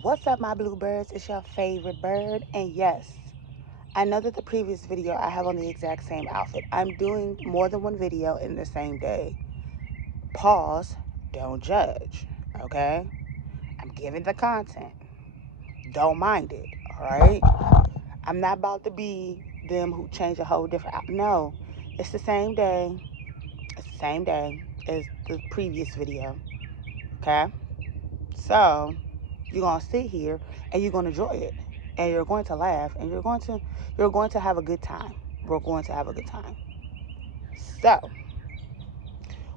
What's up, my bluebirds? It's your favorite bird. And yes, I know that the previous video I have on the exact same outfit. I'm doing more than one video in the same day. Pause. Don't judge. Okay? I'm giving the content. Don't mind it. Alright? I'm not about to be them who change a whole different outfit. No. It's the same day. It's the same day as the previous video. Okay? So, you're going to sit here and you're going to enjoy it. And you're going to laugh and you're going to have a good time. We're going to have a good time. So,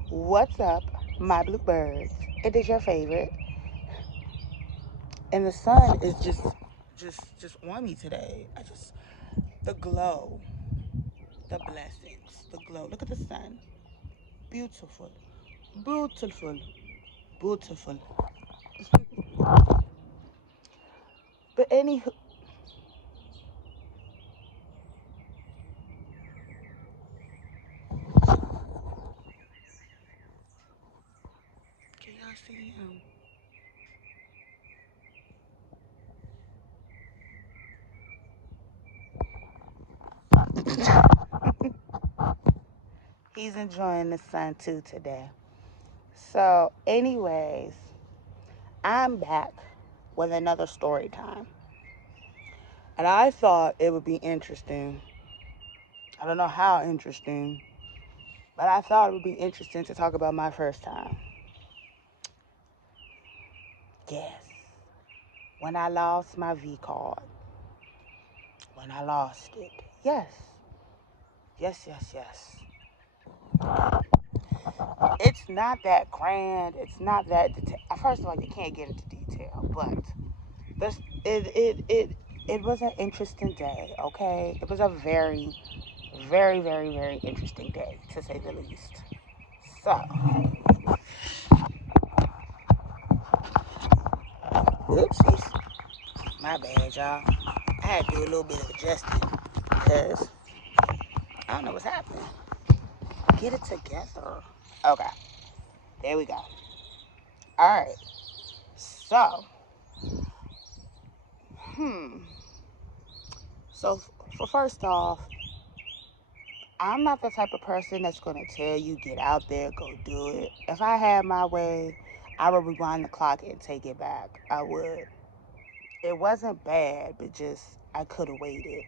what's up, my bluebirds? It is your favorite. And the sun is just on me today. The glow, the blessings, the glow. Look at the sun. Beautiful. Beautiful. Beautiful. But anywho, can y'all see him? He's enjoying the sun too today. So, anyways, I'm back with another story time. And I thought it would be interesting. I don't know how interesting, but I thought it would be interesting to talk about my first time. Yes. When I lost my V card. When I lost it. Yes. Yes, yes, yes. It's not that grand. It's not that first of all, you can't get into detail, but this it was an interesting day, okay? It was a very, very, very, very interesting day, to say the least. So, oopsies. My bad, y'all. I had to do a little bit of adjusting because I don't know what's happening. Get it together. Okay, there we go. All right. So, hmm. So, for first off, I'm not the type of person that's going to tell you, get out there, go do it. If I had my way, I would rewind the clock and take it back. I would. It wasn't bad, but just, I could have waited.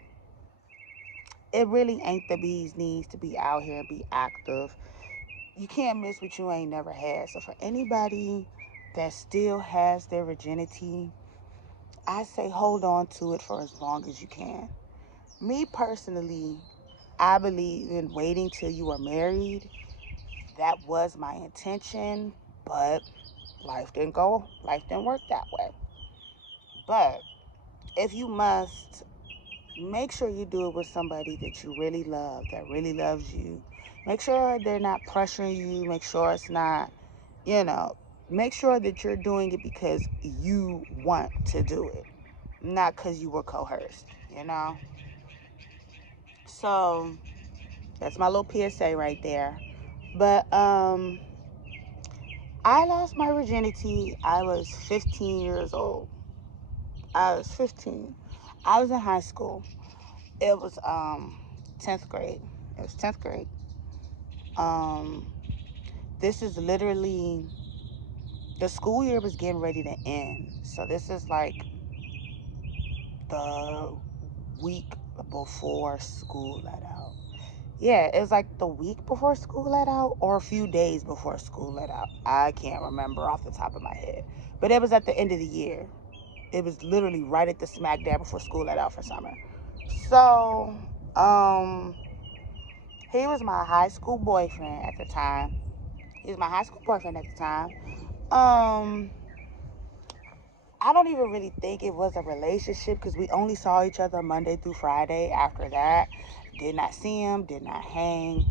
It really ain't the bee's knees to be out here and be active. You can't miss what you ain't never had. So for anybody that still has their virginity, I say hold on to it for as long as you can. Me personally, I believe in waiting till you are married. That was my intention, but life didn't work that way. But if you must, make sure you do it with somebody that you really love, that really loves you. Make sure they're not pressuring you. Make sure it's not, you know, make sure that you're doing it because you want to do it, not because you were coerced. So that's my little PSA right there. But I lost my virginity. I was 15 years old. I was 15. I was in high school. It was 10th grade. It was 10th grade. Um this is literally the school year was getting ready to end. So this is like the week before school let out. Yeah, it was like the week before school let out or a few days before school let out. I can't remember off the top of my head. But it was at the end of the year. It was literally right at the smack dab before school let out for summer. So, he was my high school boyfriend at the time. He was my high school boyfriend at the time. Um, I don't even really think it was a relationship because we only saw each other Monday through Friday. After that, did not see him, did not hang,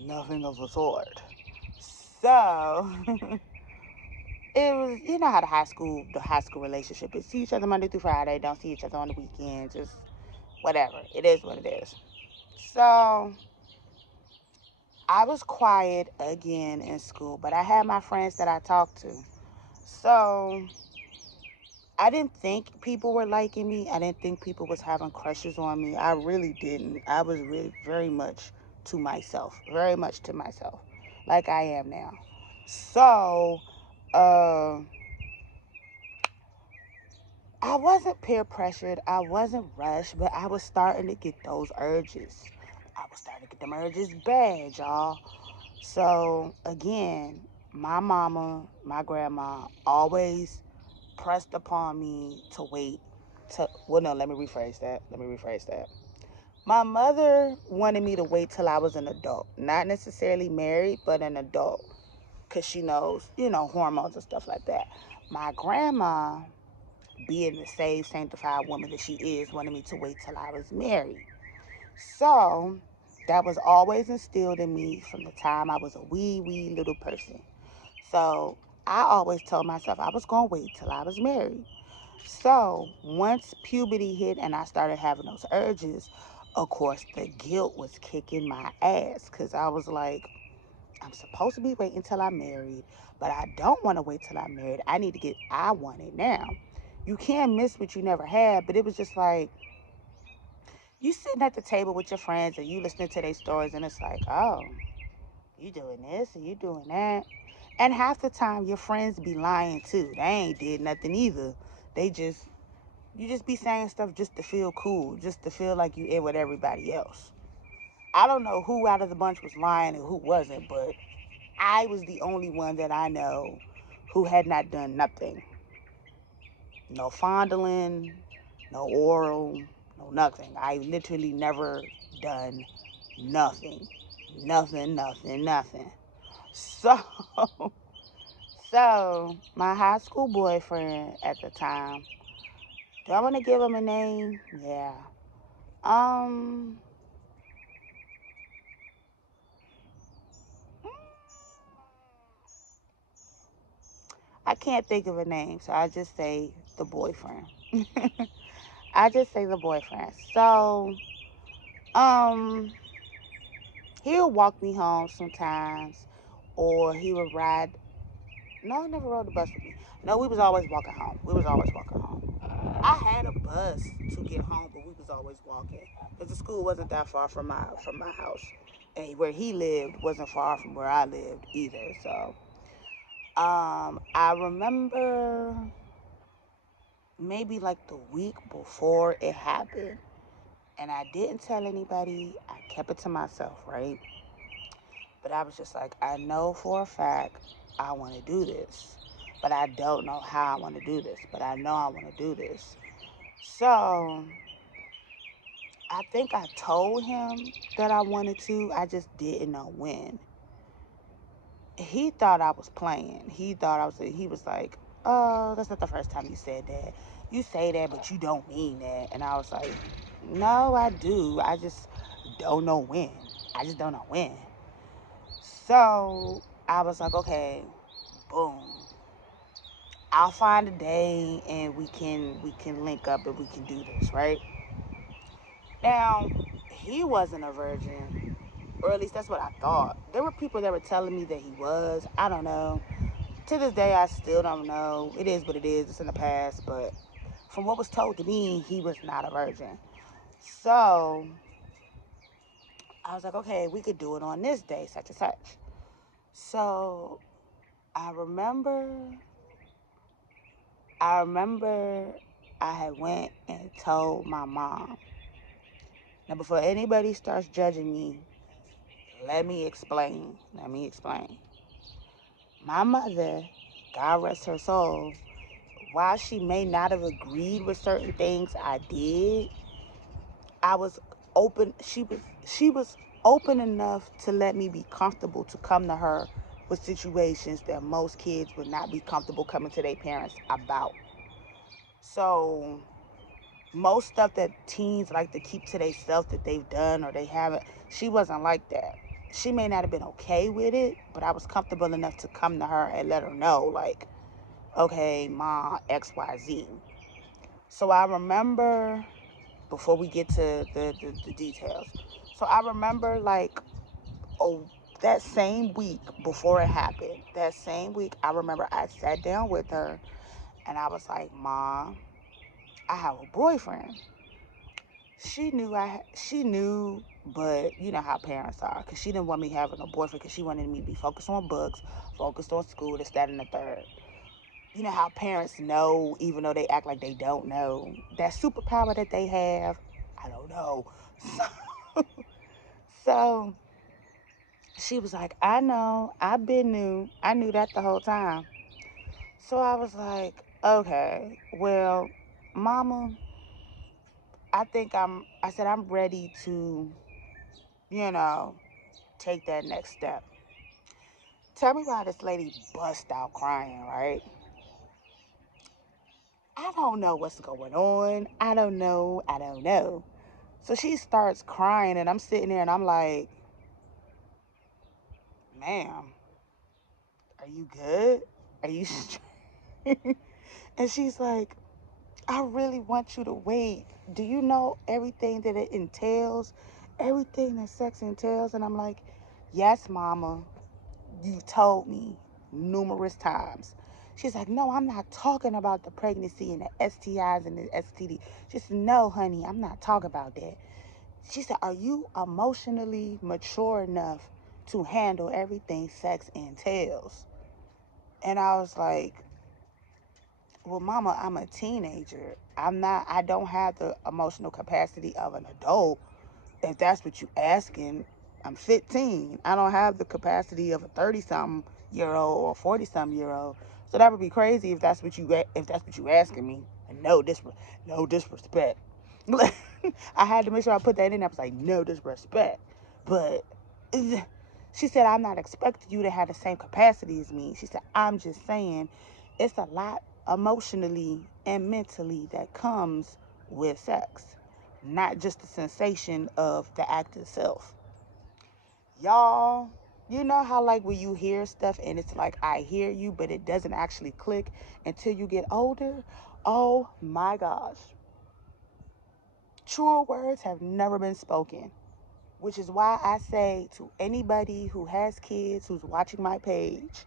nothing of the sort. So, it was, you know how the high school relationship is. See each other Monday through Friday, don't see each other on the weekends, just whatever. It is what it is. So, I was quiet again in school, but I had my friends that I talked to. So I didn't think people were liking me. I didn't think people was having crushes on me. I really didn't. I was really very much to myself, very much to myself, like I am now. So, uh, I wasn't peer pressured. I wasn't rushed, but I was starting to get those urges. I was starting to get them urges bad, y'all. So again, my mama, my grandma always pressed upon me to wait to, well, no, let me rephrase that. My mother wanted me to wait till I was an adult, not necessarily married, but an adult, because she knows, hormones and stuff like that. My grandma, being the saved, sanctified woman that she is, wanted me to wait till I was married. So that was always instilled in me from the time I was a wee little person. So I always told myself I was going to wait till I was married. So once puberty hit and I started having those urges, of course, the guilt was kicking my ass because I was like, I'm supposed to be waiting till I'm married, but I don't want to wait till I'm married. I want it now. You can't miss what you never had, but it was just like, you sitting at the table with your friends and you listening to their stories and it's like, oh, you doing this and you doing that. And half the time your friends be lying too. They ain't did nothing either. They just, you just be saying stuff just to feel cool, just to feel like you in with everybody else. I don't know who out of the bunch was lying and who wasn't, but I was the only one that I know who had not done nothing. No fondling, no oral, no nothing. I literally never done nothing. Nothing. So, so my high school boyfriend at the time, do I want to give him a name? Yeah. Um, I can't think of a name, so I just say the boyfriend. I just say the boyfriend. So, um, he'll walk me home sometimes, or he would ride. No, he never rode the bus with me. No, we was always walking home. I had a bus to get home, but we was always walking because the school wasn't that far from my house, and where he lived wasn't far from where I lived either. So, I remember maybe like the week before it happened, and I didn't tell anybody. I kept it to myself, right? But I was just like, I know for a fact I want to do this, but I don't know how I want to do this, but I know I want to do this. So I think I told him that I wanted to. I just didn't know when. He thought I was playing. He was like, oh, that's not the first time you said that. You say that, but you don't mean that. And I was like, no, I do. I just don't know when. I just don't know when. So I was like, okay, boom. I'll find a day and we can link up and we can do this, right? Now, he wasn't a virgin, or at least that's what I thought. There were people that were telling me that he was. I don't know. To this day, I still don't know. It is what it is. It's in the past, but from what was told to me, he was not a virgin. So I was like, okay, we could do it on this day, such and such. So I remember, I remember I had went and told my mom. Now, before anybody starts judging me, let me explain. My mother, God rest her soul, while she may not have agreed with certain things I did, I was open. She was open enough to let me be comfortable to come to her with situations that most kids would not be comfortable coming to their parents about. So most stuff that teens like to keep to themselves that they've done or they haven't, she wasn't like that. She may not have been okay with it, but I was comfortable enough to come to her and let her know, like, okay, Ma, XYZ. So I remember, before we get to the details, so I remember, like, oh, that same week before it happened, that same week, I remember I sat down with her And I was like, Mom, I have a boyfriend. She knew, but you know how parents are, because she didn't want me having a boyfriend, because she wanted me to be focused on books, focused on school, this, that, and the third. You know how parents know, even though they act like they don't know. That superpower that they have, I don't know. So she was like, I know, I knew that the whole time. So I was like, okay, well, Mama, I said, I'm ready to, you know, take that next step. Tell me why this lady bust out crying, right? I don't know what's going on. I don't know. I don't know. So she starts crying, and I'm sitting there and I'm like, ma'am, are you good? Are you straight? And she's like, I really want you to wait. Do you know everything that it entails? Everything that sex entails? And I'm like, yes, Mama. You've told me numerous times. She's like, no, I'm not talking about the pregnancy and the STIs and the STD. Just no, honey, I'm not talking about that. She said, are you emotionally mature enough to handle everything sex entails? And I was like, well, Mama, I'm a teenager. I don't have the emotional capacity of an adult. If that's what you asking, I'm 15. I don't have the capacity of a 30-something year old or 40-something year old. So that would be crazy if that's what you asking me. And no disrespect. I had to make sure I put that in. I was like, no disrespect. But she said, I'm not expecting you to have the same capacity as me. She said, I'm just saying it's a lot emotionally and mentally that comes with sex, not just the sensation of the act itself. Y'all, you know how like when you hear stuff and it's like, I hear you, but it doesn't actually click until you get older? Oh my gosh. Truer words have never been spoken, which is why I say to anybody who has kids who's watching my page,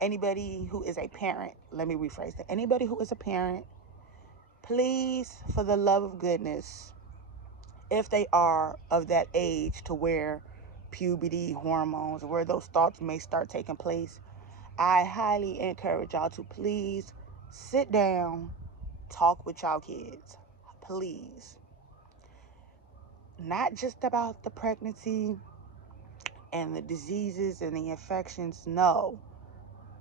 anybody who is a parent, let me rephrase that. Anybody who is a parent, please, for the love of goodness, if they are of that age to where puberty, hormones, where those thoughts may start taking place, I highly encourage y'all to please sit down, talk with y'all kids. Please. Not just about the pregnancy and the diseases and the infections. No.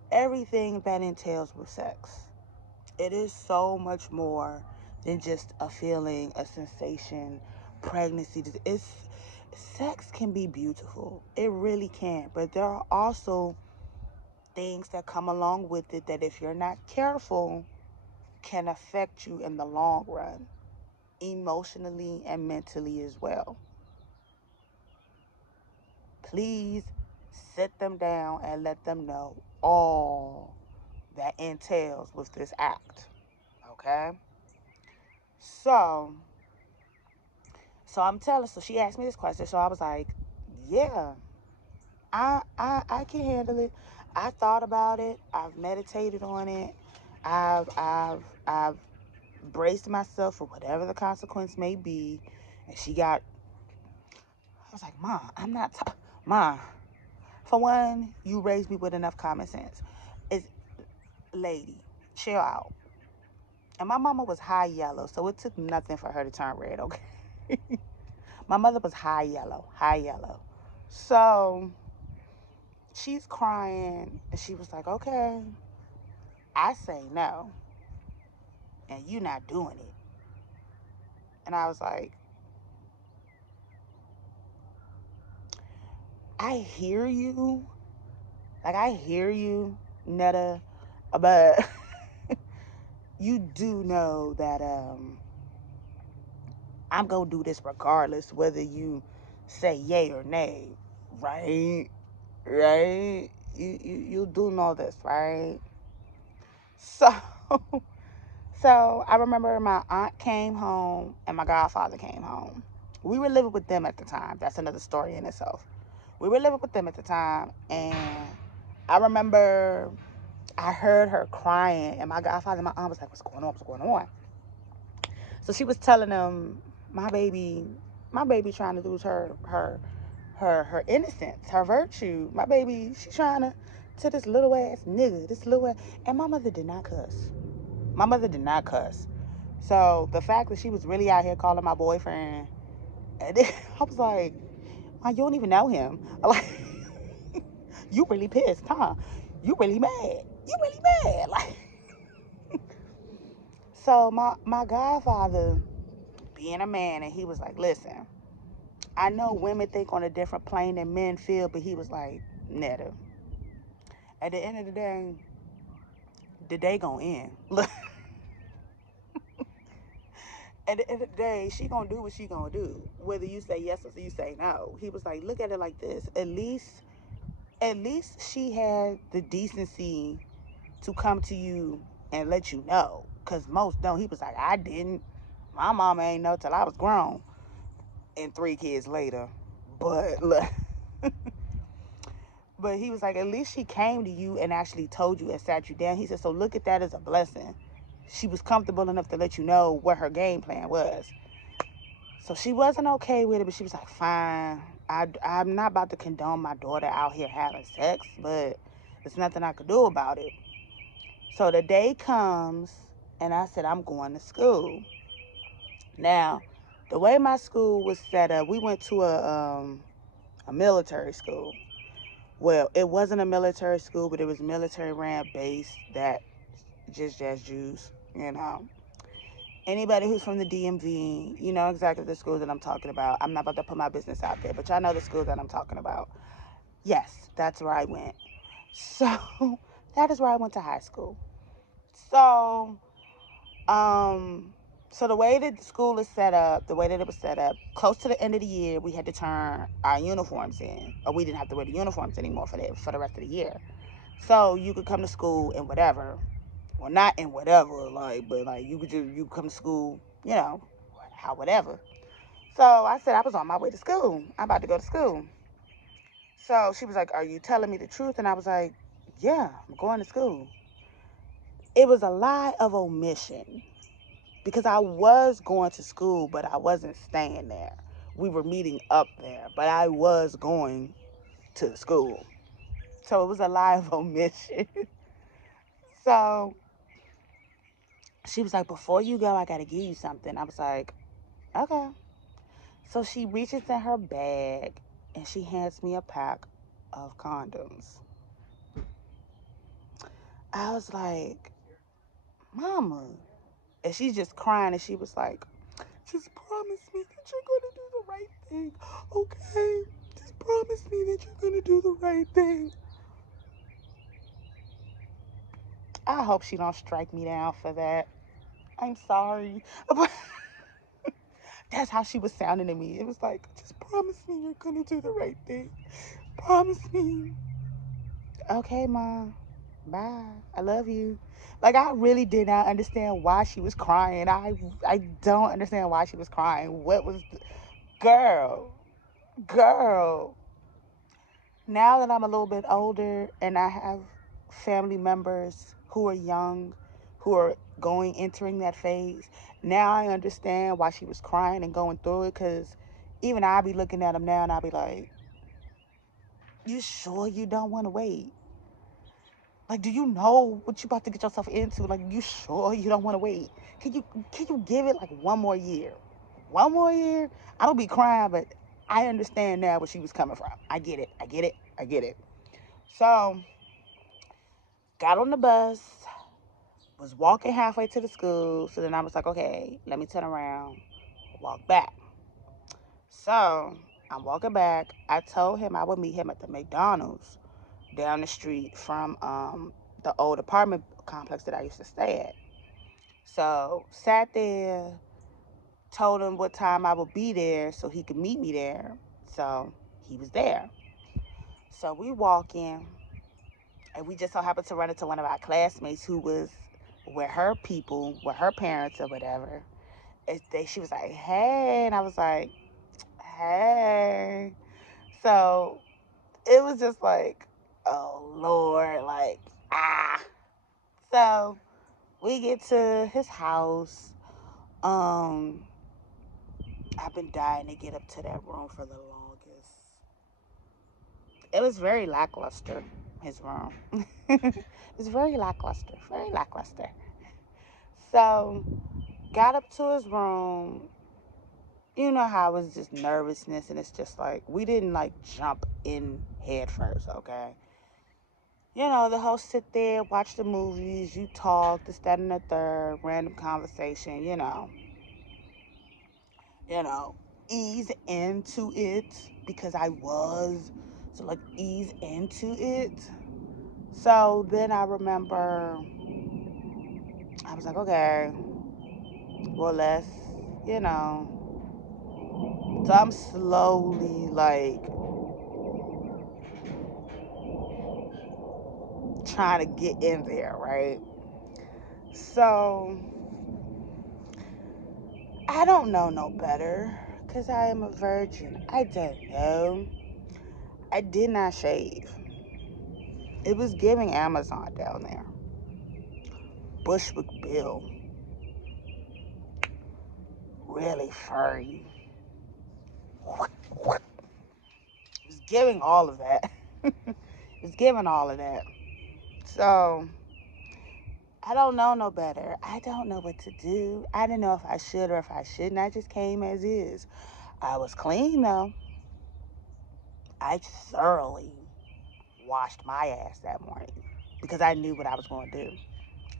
Everything that entails with sex. It is so much more than just a feeling, a sensation, pregnancy. Sex can be beautiful. It really can. But there are also things that come along with it that if you're not careful can affect you in the long run, emotionally and mentally as well. Please sit them down and let them know all that entails with this act. Okay? So so she asked me this question. So I was like, yeah, I can handle it. I thought about it. I've meditated on it. I've braced myself for whatever the consequence may be. And I was like, Ma, Ma, for one, you raised me with enough common sense. It's, lady, chill out. And my mama was high yellow, so it took nothing for her to turn red, okay? My mother was high yellow, high yellow. So she's crying, and she was like, okay, I say no, and you not doing it. And I was like, I hear you. Like, I hear you, Netta, but you do know that I'm going to do this regardless whether you say yay or nay, right? Right? You do know this, right? So so I remember my aunt came home and my godfather came home. We were living with them at the time. That's another story in itself. We were living with them at the time, and I remember I heard her crying, and my godfather and my aunt was like, "What's going on? What's going on?" So she was telling them, my baby trying to lose her innocence, her virtue. My baby, she trying to this little ass nigga, this little ass. And my mother did not cuss. My mother did not cuss. So the fact that she was really out here calling my boyfriend, and then I was like, "Oh, you don't even know him." Like, you really pissed, huh? You really mad. You really mad. Like, so my godfather, being a man, and he was like, "Listen, I know women think on a different plane than men feel," but he was like, "Netta, at the end of the day gonna end. Look, at the end of the day, she gonna do what she gonna do, whether you say yes or you say no." He was like, "Look at it like this. At least she had the decency to come to you and let you know, cause most don't." He was like, "I didn't. My mama ain't know till I was grown, and 3 kids later." But look. But he was like, "At least she came to you and actually told you and sat you down." He said, "So look at that as a blessing. She was comfortable enough to let you know what her game plan was." So she wasn't okay with it, but she was like, "Fine. I'm not about to condone my daughter out here having sex, but there's nothing I could do about it." So the day comes, and I said, "I'm going to school." Now, the way my school was set up, we went to a military school. Well, it wasn't a military school, but it was military ran base that just Jews, you know. Anybody who's from the DMV, you know exactly the school that I'm talking about. I'm not about to put my business out there, but y'all know the school that I'm talking about. Yes, that's where I went. So that is where I went to high school. So, um, so the way that the school is set up, the way that it was set up, close to the end of the year, we had to turn our uniforms in, or we didn't have to wear the uniforms anymore for the rest of the year. So you could come to school in whatever, well, not in whatever, like, but like you come to school, how whatever. So I said I was on my way to school. I'm about to go to school. So she was like, "Are you telling me the truth?" And I was like, "Yeah, I'm going to school." It was a lie of omission because I was going to school, but I wasn't staying there. We were meeting up there, but I was going to school. So it was a lie of omission. So she was like, "Before you go, I got to give you something." I was like, "Okay." So she reaches in her bag and she hands me a pack of condoms. I was like, "Mama." And she's just crying, and she was like, "Just promise me that you're going to do the right thing, okay? Just promise me that you're going to do the right thing." I hope she don't strike me down for that. I'm sorry. But that's how she was sounding to me. It was like, "Just promise me you're going to do the right thing. Promise me." "Okay, Mom. Bye. I love you." Like, I really did not understand why she was crying. I don't understand why she was crying. What was girl, girl. Now that I'm a little bit older and I have family members who are young, who are entering that phase, now I understand why she was crying and going through it, because even I'll be looking at them now and I'll be like, "You sure you don't want to wait? Like, do you know what you about to get yourself into? Like, you sure you don't want to wait? Can you give it like one more year? One more year?" I don't be crying, but I understand now where she was coming from. I get it. I get it. I get it. So, got on the bus, was walking halfway to the school. So then I was like, "Okay, let me turn around, walk back." So I'm walking back. I told him I would meet him at the McDonald's down the street from the old apartment complex that I used to stay at. So sat there, told him what time I would be there so he could meet me there. So he was there. So we walk in, and we just so happened to run into one of our classmates who was with her people, with her parents or whatever. She was like, "Hey," and I was like, "Hey." So it was just like, oh Lord, like, ah. So we get to his house. Um, I've been dying to get up to that room for the longest. It was very lackluster, his room. It was very lackluster, very lackluster. So, got up to his room. You know how it was just nervousness, and it's just like, we didn't like jump in head first, okay? You know, the host sit there, watch the movies, you talk, this, that, and the third, random conversation, you know, ease into it because I was to like ease into it. So then I remember I was like, okay, well, let's, you know. So I'm slowly like trying to get in there, right? So I don't know no better because I am a virgin. I don't know. I did not shave. It was giving Amazon down there. Bushwick Bill. Really furry. It was giving all of that. It was giving all of that. So I don't know no better. I don't know what to do. I didn't know if I should or if I shouldn't. I just came as is. I was clean though. I thoroughly washed my ass that morning because I knew what I was going to do.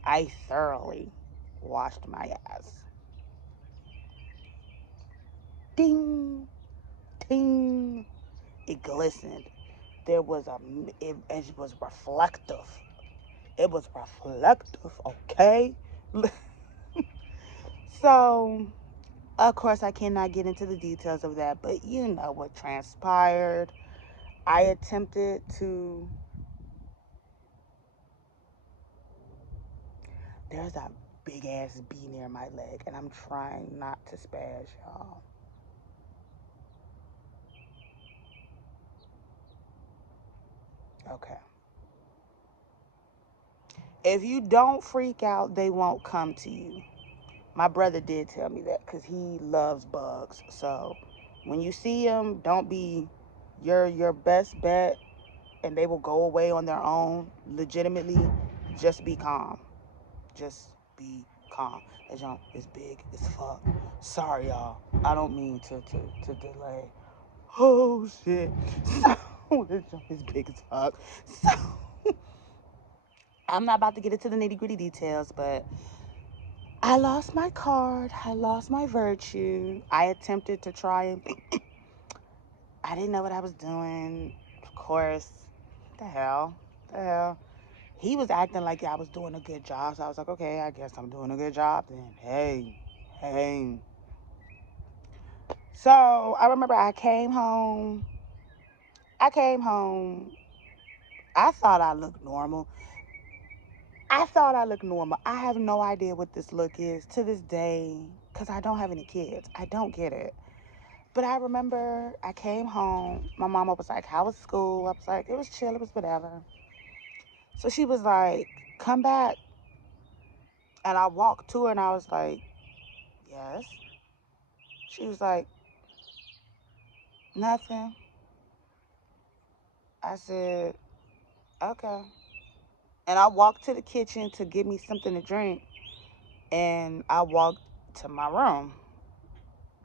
I thoroughly washed my ass. Ding, ding. It glistened. There was it was reflective. It was reflective, okay? So, of course, I cannot get into the details of that, but you know what transpired. I attempted to. There's a big ass bee near my leg, and I'm trying not to spaz, y'all. Okay. If you don't freak out, they won't come to you. My brother did tell me that because he loves bugs. So when you see them, don't be your best bet, and they will go away on their own. Legitimately, just be calm. Just be calm. That jump is big as fuck. Sorry, y'all. I don't mean to delay. Oh shit. So this jump is big as fuck. So I'm not about to get into the nitty gritty details, but I lost my card. I lost my virtue. I attempted to try and I didn't know what I was doing. Of course, the hell, the hell. He was acting like I was doing a good job, so I was like, okay, I guess I'm doing a good job then. Hey, hey. So I remember I came home. I came home. I thought I looked normal. I thought I looked normal. I have no idea what this look is to this day because I don't have any kids. I don't get it. But I remember I came home. My mama was like, how was school? I was like, it was chill. It was whatever. So she was like, come back. And I walked to her and I was like, yes. She was like, nothing. I said, okay. And I walked to the kitchen to get me something to drink. And I walked to my room.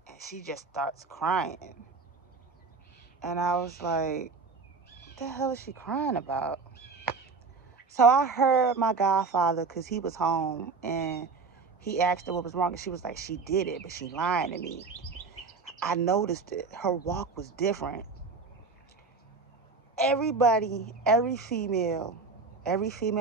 And she just starts crying. And I was like, what the hell is she crying about? So I heard my godfather, because he was home, and he asked her what was wrong. And she was like, she did it, but she lying to me. I noticed it. Her walk was different. Everybody, every female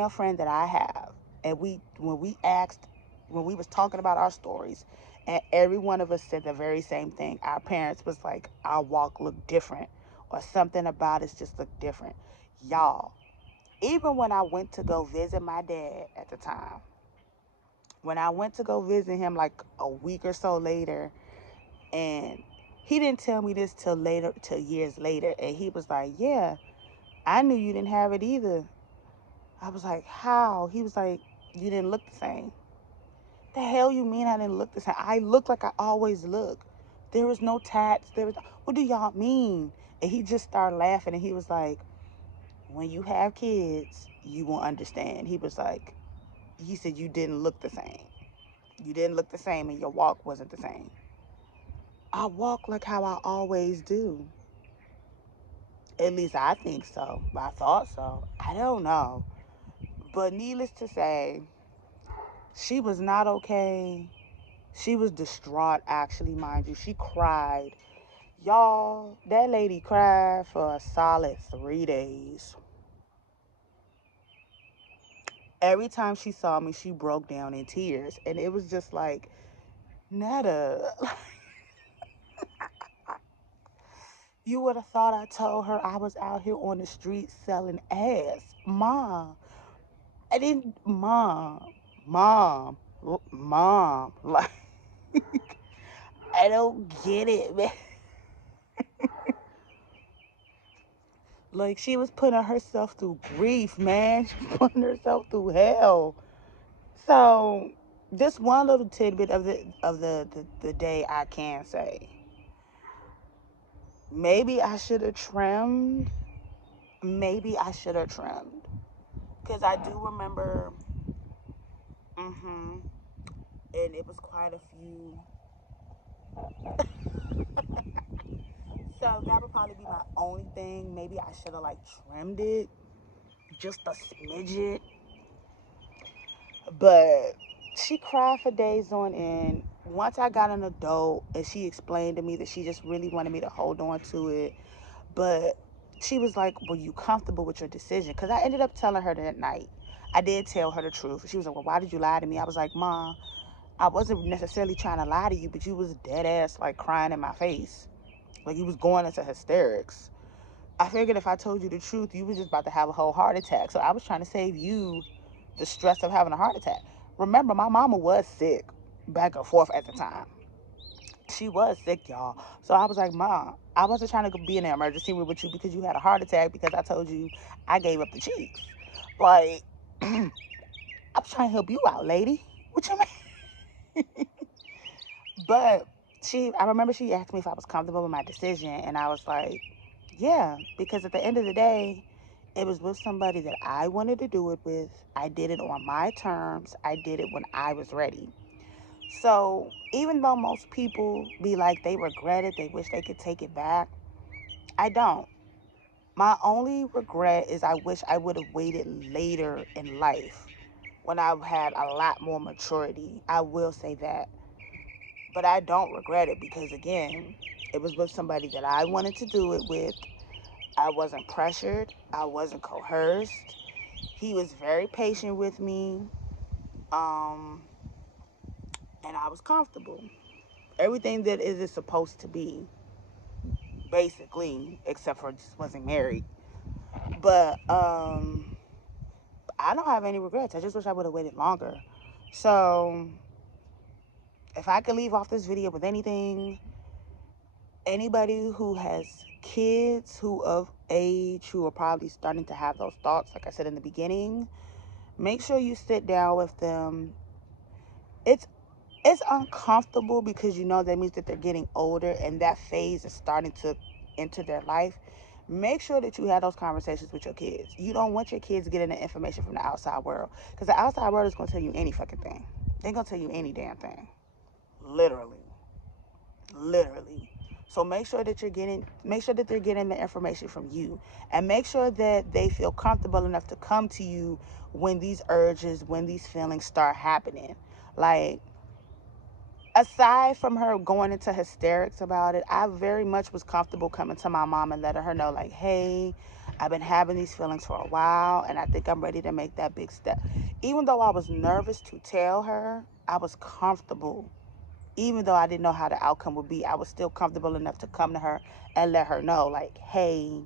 friend that I have, and when we was talking about our stories, and every one of us said the very same thing. Our parents was like, our walk looked different, or something about us just looked different. Y'all, even when I went to go visit my dad at the time, when I went to go visit him like a week or so later, and he didn't tell me this till years later, and he was like, yeah, I knew you didn't have it either. I was like, how? He was like, You didn't look the same. The hell you mean I didn't look the same? I look like I always look. There was no tats. What do y'all mean? And he just started laughing and he was like, when you have kids, you won't understand. He was like, he said, you didn't look the same. You didn't look the same and your walk wasn't the same. I walk like how I always do. At least I think so. I thought so. I don't know. But needless to say, she was not okay. She was distraught, actually, mind you. She cried. Y'all, that lady cried for a solid 3 days. Every time she saw me, she broke down in tears. And it was just like, Netta, you would have thought I told her I was out here on the street selling ass. Mom, I didn't, mom. Like, I don't get it, man. Like, she was putting herself through grief, man. She was putting herself through hell. So, just one little tidbit of the day I can say. Maybe I should have trimmed. Maybe I should have trimmed. Because I do remember, and it was quite a few. So that would probably be my only thing. Maybe I should have like trimmed it just a smidget. But she cried for days on end. Once I got an adult and she explained to me that she just really wanted me to hold on to it. But she was like, were you comfortable with your decision? Because I ended up telling her that night. I did tell her the truth. She was like, well, why did you lie to me? I was like, Mom, I wasn't necessarily trying to lie to you, but you was dead ass like crying in my face. Like you was going into hysterics. I figured if I told you the truth, you was just about to have a whole heart attack. So I was trying to save you the stress of having a heart attack. Remember, my mama was sick back and forth at the time. She was sick, y'all. So I was like, Mom, I wasn't trying to be in an emergency room with you because you had a heart attack because I told you I gave up the cheeks. Like, I was trying to help you out, lady. What you mean? But I remember she asked me if I was comfortable with my decision, and I was like, yeah, because at the end of the day, it was with somebody that I wanted to do it with. I did it on my terms. I did it when I was ready. So even though most people be like they regret it, they wish they could take it back, I don't. My only regret is I wish I would have waited later in life when I had a lot more maturity. I will say that. But I don't regret it because, again, it was with somebody that I wanted to do it with. I wasn't pressured. I wasn't coerced. He was very patient with me. Um, and I was comfortable. Everything that it is supposed to be, basically, except for just wasn't married. But I don't have any regrets. I just wish I would have waited longer. So if I could leave off this video with anything, anybody who has kids who of age who are probably starting to have those thoughts, like I said in the beginning, make sure you sit down with them. It's it's uncomfortable because you know that means that they're getting older and that phase is starting to enter their life. Make sure that you have those conversations with your kids. You don't want your kids getting the information from the outside world because the outside world is going to tell you any fucking thing. They're going to tell you any damn thing. Literally. Literally. So make sure that they're getting the information from you, and make sure that they feel comfortable enough to come to you when these urges, when these feelings start happening. Like, aside from her going into hysterics about it, I very much was comfortable coming to my mom and letting her know, like, hey, I've been having these feelings for a while and I think I'm ready to make that big step. Even though I was nervous to tell her, I was comfortable. Even though I didn't know how the outcome would be, I was still comfortable enough to come to her and let her know, like, hey,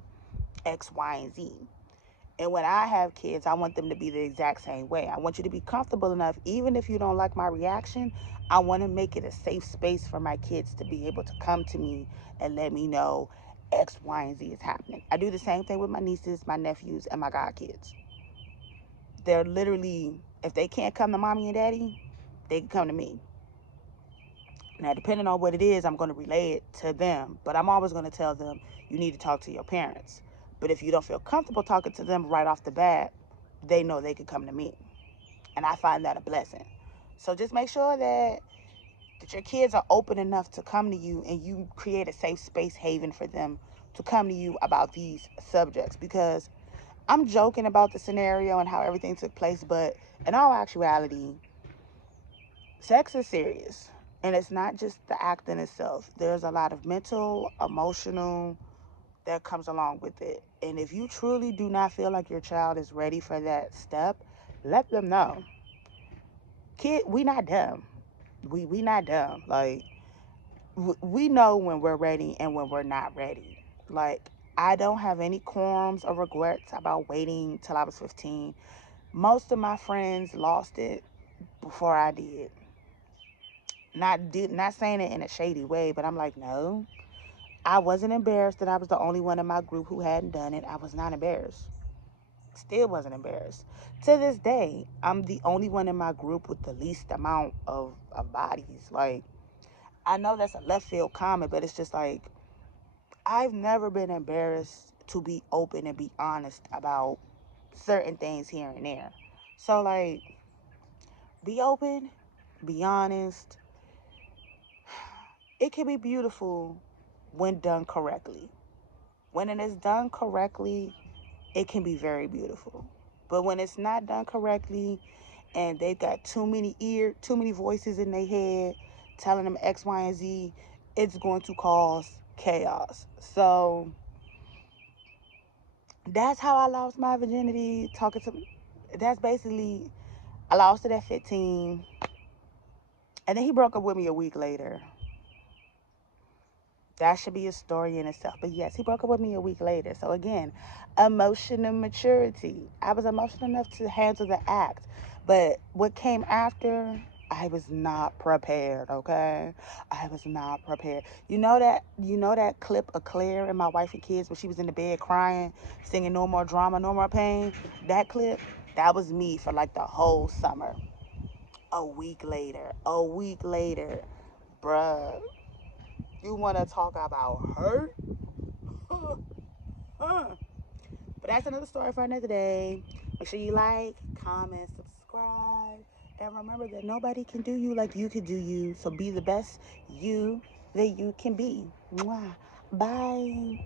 X, Y, and Z. And when I have kids, I want them to be the exact same way. I want you to be comfortable enough, even if you don't like my reaction, I want to make it a safe space for my kids to be able to come to me and let me know X, Y, and Z is happening. I do the same thing with my nieces, my nephews, and my godkids. They're literally If they can't come to mommy and daddy, they can come to me. Now, depending on what it is, I'm going to relay it to them. But I'm always going to tell them, you need to talk to your parents. But if you don't feel comfortable talking to them right off the bat, they know they can come to me. And I find that a blessing. So just make sure that your kids are open enough to come to you, and you create a safe space haven for them to come to you about these subjects. Because I'm joking about the scenario and how everything took place, but in all actuality, sex is serious. And it's not just the act in itself. There's a lot of mental, emotional that comes along with it. And if you truly do not feel like your child is ready for that step, let them know. Kid, we not dumb. We not dumb. Like, we know when we're ready and when we're not ready. Like, I don't have any qualms or regrets about waiting till I was 15. Most of my friends lost it before I did. Not saying it in a shady way, but I'm like, no. I wasn't embarrassed that I was the only one in my group who hadn't done it. I was not embarrassed. Still wasn't embarrassed. To this day, I'm the only one in my group with the least amount of bodies. Like, I know that's a left field comment, but it's just like, I've never been embarrassed to be open and be honest about certain things here and there. So, like, be open, be honest. It can be beautiful when done correctly. When it is done correctly, it can be very beautiful. But when it's not done correctly and they've got too many voices in their head telling them X, Y, and Z, it's going to cause chaos. So that's how I lost my virginity. That's basically, I lost it at 15. And then he broke up with me a week later. That should be a story in itself. But yes, he broke up with me a week later. So again, emotional maturity. I was emotional enough to handle the act. But what came after, I was not prepared, okay? I was not prepared. You know that clip of Claire and My Wife and Kids when she was in the bed crying, singing No More Drama, No More Pain? That clip, that was me for like the whole summer. A week later, bruh, you want to talk about hurt? But that's another story for another day. Make sure you like, comment, subscribe, and remember that nobody can do you like you can do you. So be the best you that you can be. Mwah. Bye.